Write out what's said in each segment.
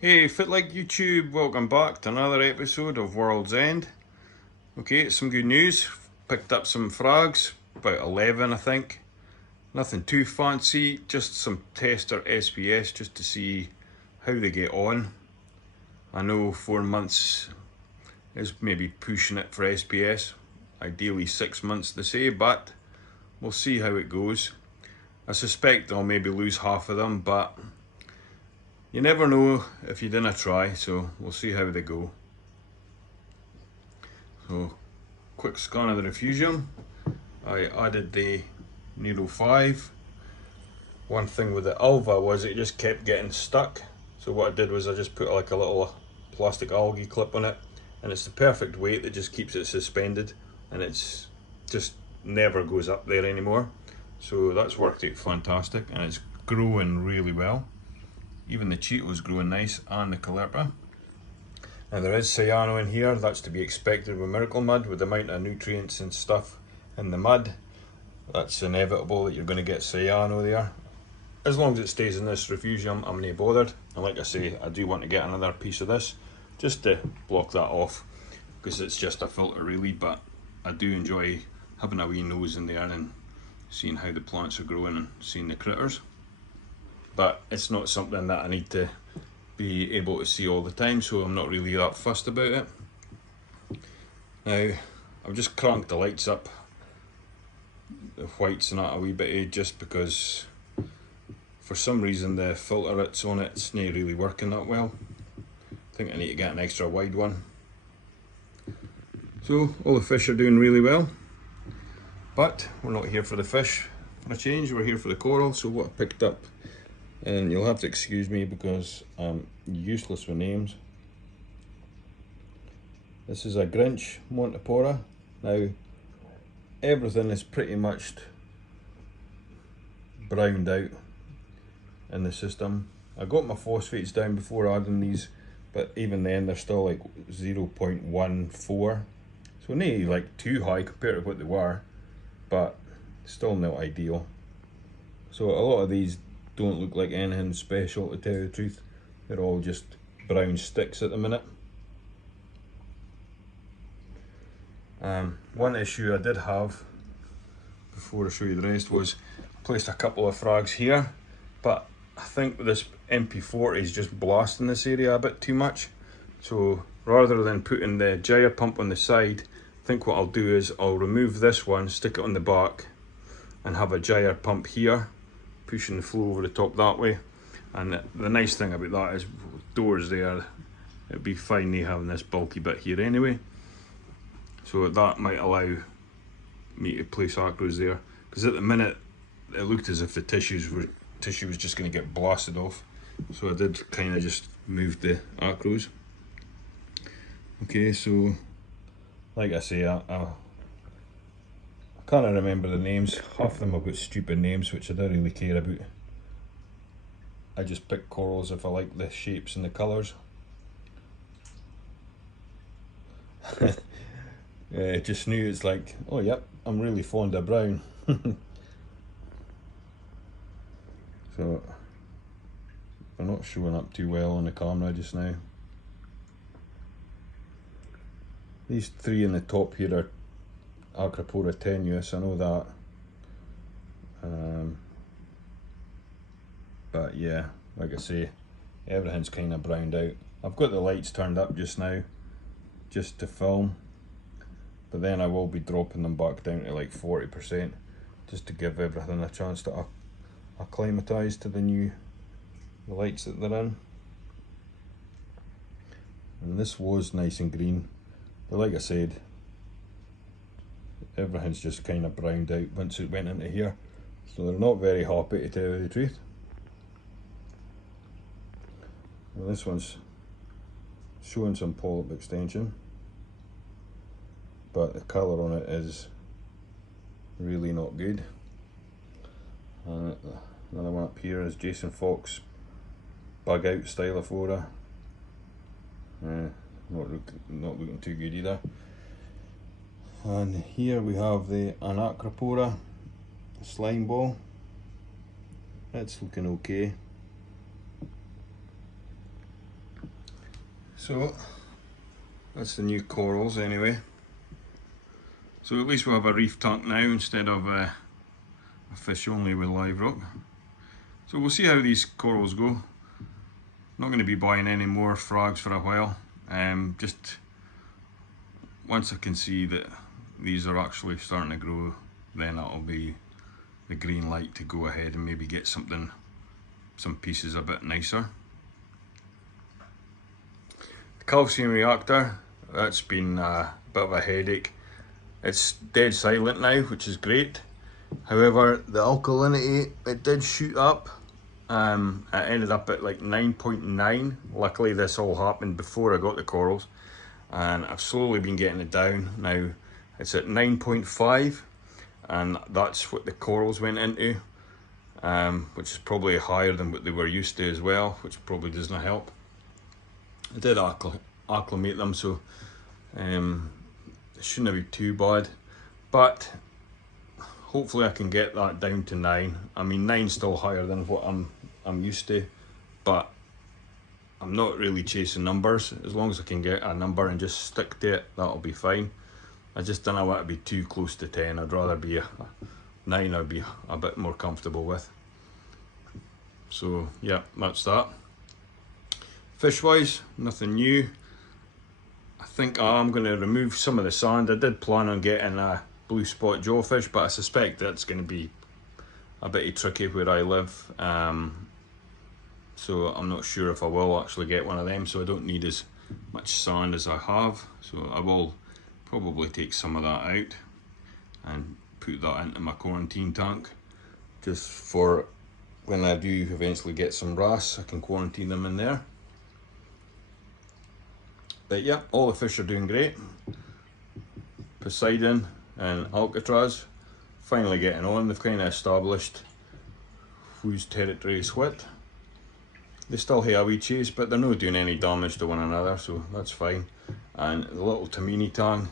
Hey, Fit Like YouTube, welcome back to another episode of World's End. Okay, some good news. Picked up some frags, about 11 I think. Nothing too fancy, just some tester SPS just to see how they get on. I know 4 months is maybe pushing it for SPS. Ideally 6 months they say, but we'll see how it goes. I suspect I'll maybe lose half of them, but you never know if you didn't try, so we'll see how they go. So, quick scan of the Diffusion. I added the Nero 5. One thing with the Alva was it just kept getting stuck. So what I did was I just put like a little plastic algae clip on it, and it's the perfect weight that just keeps it suspended, and it's just never goes up there anymore. So that's worked out fantastic, and it's growing really well. Even the Cheeto's growing nice, and the Caliper. Now there is cyano in here, that's to be expected with Miracle Mud, with the amount of nutrients and stuff in the mud. That's inevitable that you're going to get cyano there. As long as it stays in this Diffusion, I'm not bothered. And like I say, I do want to get another piece of this, just to block that off, because it's just a filter really, but I do enjoy having a wee nose in there and seeing how the plants are growing and seeing the critters. But it's not something that I need to be able to see all the time, so I'm not really that fussed about it. Now, I've just cranked the lights up, the whites and that a wee bit, just because for some reason the filter that's on it's not really working that well. I think I need to get an extra wide one. So all the fish are doing really well, but we're not here for the fish for a change, we're here for the coral. So what I picked up, and you'll have to excuse me because I'm useless with names. This is a Grinch Montipora. Now, everything is pretty much browned out in the system. I got my phosphates down before adding these, but even then they're still like 0.14. So not like too high compared to what they were, but still not ideal. So a lot of these don't look like anything special, to tell you the truth. They're all just brown sticks at the minute. One issue I did have before I show you the rest was placed a couple of frags here, but I think this MP40 is just blasting this area a bit too much. So rather than putting the gyre pump on the side, I think what I'll do is I'll remove this one, stick it on the back, and have a gyre pump here, pushing the flow over the top that way. And the nice thing about that is doors there, it'd be fine me having this bulky bit here anyway. So that might allow me to place acros there, because at the minute it looked as if the tissue was just going to get blasted off. So I did kind of just move the acros. Okay, so like I say, I can't remember the names. Half of them have got stupid names which I don't really care about. I just pick corals if I like the shapes and the colours. Just knew it's like, oh yep, I'm really fond of brown. So they're not showing up too well on the camera just now. These three in the top here are Acropora tenuis, I know that. But yeah, like I say, everything's kind of browned out. I've got the lights turned up just now, just to film, but then I will be dropping them back down to like 40%, just to give everything a chance to acclimatise to the lights that they're in. And this was nice and green, but like I said, everything's just kind of browned out once it went into here, so they're not very happy, to tell you the truth. Well, this one's showing some polyp extension, but the colour on it is really not good. And another one up here is Jason Fox bug out Stylophora. Not looking too good either. And here we have the Anacropora slime ball. It's looking okay. So that's the new corals anyway. So at least we'll have a reef tank now instead of a fish only with live rock. So we'll see how these corals go. Not going to be buying any more frags for a while. Just once I can see that these are actually starting to grow, then that'll be the green light to go ahead and maybe get some pieces a bit nicer. The calcium reactor, that's been a bit of a headache. It's dead silent now, which is great. However, the alkalinity, it did shoot up. It ended up at like 9.9. Luckily this all happened before I got the corals, and I've slowly been getting it down. Now it's at 9.5, and that's what the corals went into, which is probably higher than what they were used to as well, which probably doesn't help. I did acclimate them, so it shouldn't be too bad, but hopefully I can get that down to 9. I mean, 9's still higher than what I'm used to, but I'm not really chasing numbers. As long as I can get a number and just stick to it, that'll be fine. I just don't want to be too close to 10. I'd rather be a 9. I'd be a bit more comfortable with. So yeah, that's that. Fish wise, nothing new. I think I'm going to remove some of the sand. I did plan on getting a blue spot jawfish, but I suspect that's going to be a bit tricky where I live. So I'm not sure if I will actually get one of them, so I don't need as much sand as I have. So I will probably take some of that out and put that into my quarantine tank, just for when I do eventually get some wrasse, I can quarantine them in there. But yeah, all the fish are doing great. Poseidon and Alcatraz finally getting on. They've kind of established whose territory is what. They still have a wee chase, but they're not doing any damage to one another, so that's fine. And the little Tamini tang,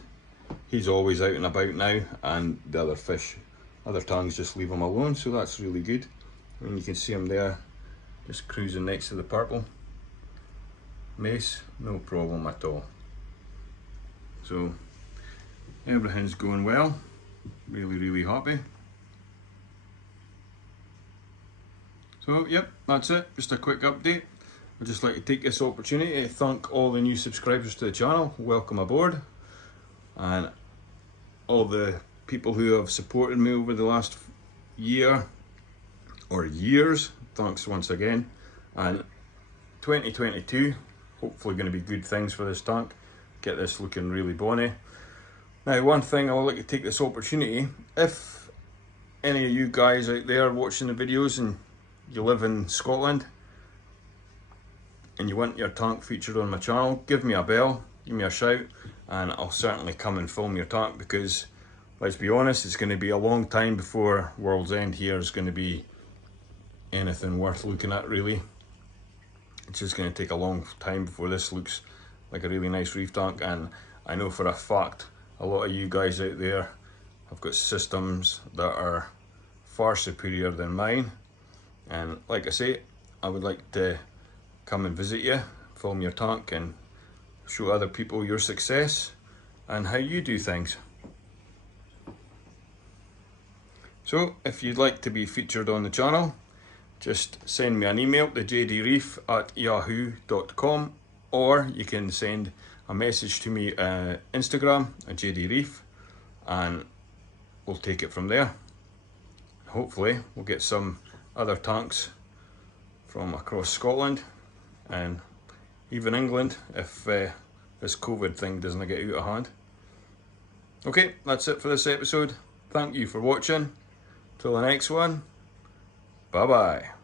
he's always out and about now, and the other tangs just leave him alone, so that's really good. And you can see him there, just cruising next to the purple. Mace, no problem at all. So everything's going well, really happy. So yep, that's it, just a quick update. I'd just like to take this opportunity to thank all the new subscribers to the channel. Welcome aboard. And all the people who have supported me over the last year or years, thanks once again. And 2022, hopefully going to be good things for this tank. Get this looking really bonny. Now, one thing I would like to take this opportunity, if any of you guys out there watching the videos and you live in Scotland and you want your tank featured on my channel, give me a bell, give me a shout, and I'll certainly come and film your tank, because let's be honest, it's going to be a long time before World's End here is going to be anything worth looking at, really. It's just going to take a long time before this looks like a really nice reef tank, and I know for a fact a lot of you guys out there have got systems that are far superior than mine. And like I say, I would like to come and visit you, film your tank, and show other people your success and how you do things. So if you'd like to be featured on the channel, just send me an email to jdreef@yahoo.com, or you can send a message to me Instagram at JDReef, and we'll take it from there. Hopefully we'll get some other tanks from across Scotland and even England if this COVID thing doesn't get out of hand. Okay, that's it for this episode. Thank you for watching. Till the next one, bye bye.